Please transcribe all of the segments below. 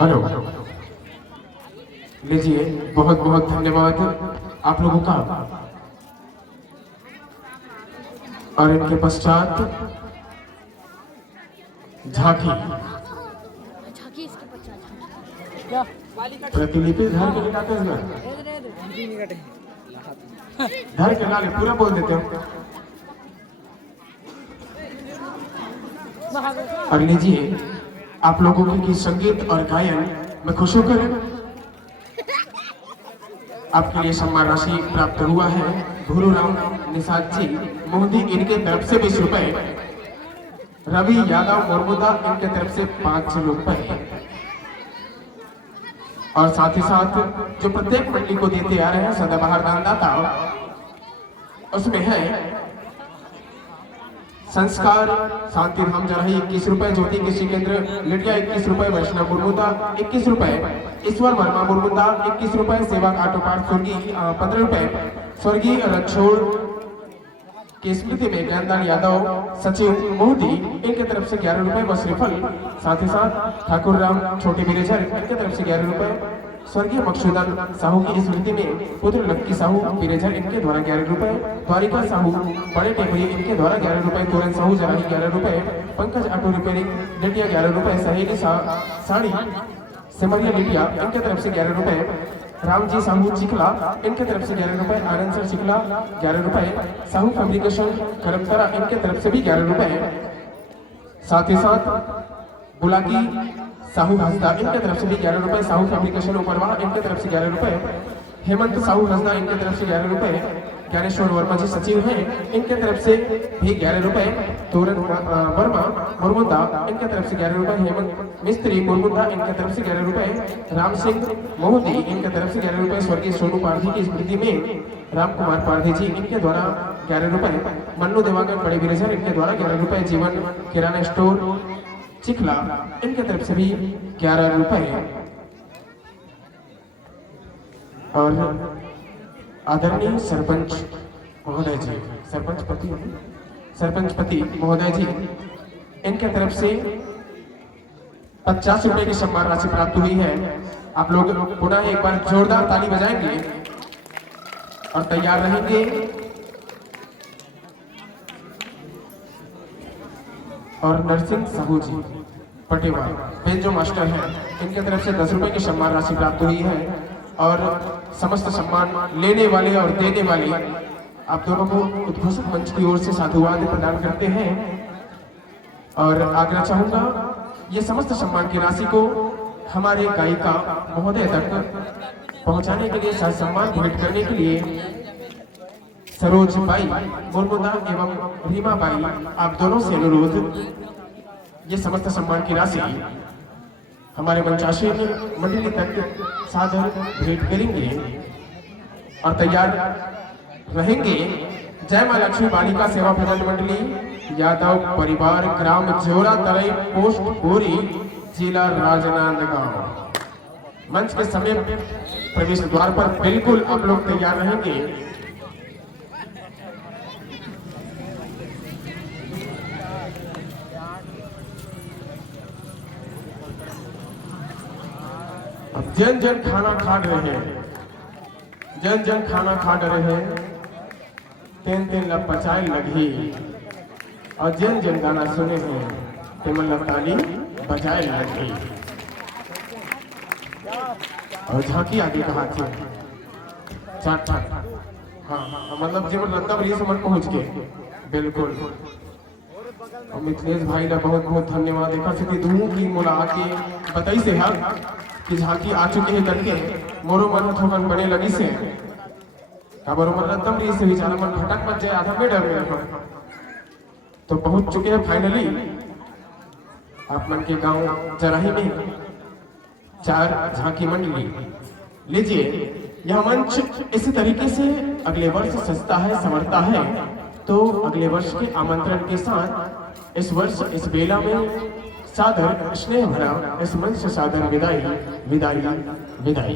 Hello, लीजिए, बहुत बहुत धन्यवाद आप लोगों का। और इनके पश्चात झांकी प्रतिलिपि धर के निकालते हैं, धर के नाले पूरा बोल देते हो। और लीजिए, आप लोगों की संगीत और गायन में खुश होकर आपके लिए सम्मान राशि प्राप्त हुआ है। भूरू राम निषाद जी मोदी, इनके तरफ से 20 रुपए रवि यादव मुर्मुदा इनके तरफ से 5 रुपए। और साथ ही साथ जो प्रत्येक मंडली को देते आ रहे हैं सदाबहार दानदाता, उसमें है संस्कार शांति धाम जराही 21 रुपए, ज्योति कृषि केंद्र लिटिया 21 रुपए, वैष्णव मुर्मुदा 21 रुपए, ईश्वर वर्मा मुर्मुदा 21 रुपए, सेवा काटोपाठ स्वर्गीय 15 रुपए, स्वर्गीय रक्षोड़ की स्मृति में ज्ञानदान यादव सचिव मोदी इनके तरफ से 11 रुपए व श्रीफल। साथ ही साथ ठाकुर राम छोटे बिरेजर इनके तरफ से 11 रुपए, स्वर्गीय मकसूदन साहू की स्मृति में पुत्र लक्की साहू बिरेजर इनके द्वारा 11 रुपए, द्वारिका साहू बड़े टेपरी इनके द्वारा 11 रुपए, तोरन साहू जराही 11 रुपए, पंकज ऑटो रिपेयरिंग लिटिया 11 रुपए, सहेली साड़ी सिमरिया लिटिया इनके तरफ से 11 रुपए, रामजी साहू चिखला इनके तरफ से 11 रुपए, आनंद सर चिखला 11 रुपए, साहू फैब्रिकेशन करमतरा इनके तरफ से भी 11 रुपए। साथ ही साथ बुलाकी साहू हंसदा इनके तरफ से भी 11 रुपए, साहू फैब्रिकेशन उपरवा इनके तरफ से 11 रुपए, हेमंत साहू हंसदा इनके तरफ से 11 रुपए, ज्ञानेश्वर वर्मा जी सचिव हैं इनके तरफ से भी 11 रुपए, तोरन वर्मा मुर्मुदा इनके तरफ से 11 रुपए, हेमंत मिस्त्री मुर्मुदा इनके तरफ से 11 रुपए, राम सिंह मोदी इनके तरफ से 11 रुपए, स्वर्गीय सोनू पारधी की स्मृति में राम कुमार पारधी जी इनके द्वारा 11 रुपए, मन्नू देवागढ़ बड़े बिरेजर इनके द्वारा 11 रुपए, जीवन किराना स्टोर चिखला इनके तरफ से भी 11 रुपए। और आदरणीय सरपंच महोदय जी, सरपंच पति महोदय जी इनके तरफ से 50 रुपए की सम्मान राशि प्राप्त हुई है। आप लोग पुनः एक बार जोरदार ताली बजाएंगे और तैयार रहेंगे। और नरसिंह साहू जी पटेवा बेंजो मास्टर हैं इनके तरफ से 10 रुपए की सम्मान राशि प्राप्त हुई है। और समस्त सम्मान लेने वाले और देने वाले आप दोनों को उद्घोषक मंच की ओर से साधुवाद प्रदान करते हैं। और आग्रह चाहूंगा ये समस्त सम्मान की राशि को हमारे गायिका महोदय तक पहुंचाने के लिए, सम्मान भेंट करने के लिए सरोज बाई मुर्मुदा एवं रीमा बाई आप दोनों से अनुरोध, ये समस्त सम्मान की राशि हमारे मंचासीन मंडली तक सादर भेंट करेंगे और तैयार रहेंगे। जय मां लक्ष्मी बालिका सेवा प्रबंध मंडली यादव परिवार, ग्राम जोरा तराई, पोस्ट बोरी, जिला राजनांदगांव। मंच के समय प्रवेश द्वार पर बिल्कुल आप लोग तैयार रहेंगे। अब जन जन खाना खा रहे हैं, जन जन खाना खा रहे हैं, तेन तेन ला पचाए लगी और जन जन गाना सुने हैं, तेमन ला ताली बजाए लगी। और झांकी आगे कहा थी चाट, हाँ मतलब जीवन रत्तम रही समझ पहुंच गए बिल्कुल। और मिथिलेश भाई का बहुत बहुत धन्यवाद। देखा से दूर की मुला के बताई से है कि झांकी आ चुके हैं करके मोरो मन थोकन बने लगी से काबरो मन रत्तम रही से विचार मन भटक मत जाए, आधा में डर गए तो पहुंच चुके हैं फाइनली आप मन के गांव जराही में 4 झांकी मंडली। लीजिए यह मंच इसी तरीके से अगले वर्ष सजता है, संवरता है, तो अगले वर्ष के आमंत्रण के साथ इस वर्ष इस बेला में सादर स्नेह भरा इस मंच से सादर विदाई विदाई विदाई।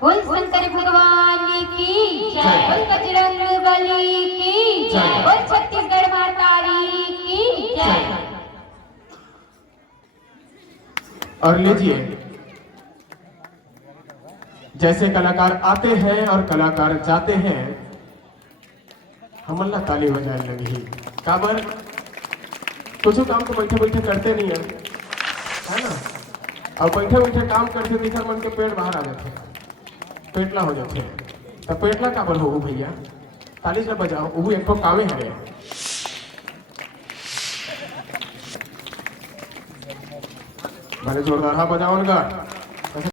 बोल शंकर भगवान की जय, बोल बजरंग बली की जय, बोल छत्तीसगढ़ माता की जय। और लीजिए जैसे कलाकार आते हैं और कलाकार जाते हैं, हमला ताली बजाने लगी। काबर कुछ काम तो बैठे बैठे करते नहीं है ना, और बैठे बैठे काम करते दिखर मन के पेट बाहर आ जाते, पेटला हो जाते। तो पेटला काबर हो भैया, ताली से बजाओ, वो एक कामे है। मैंने जोरदार हाँ बजाओ उनका।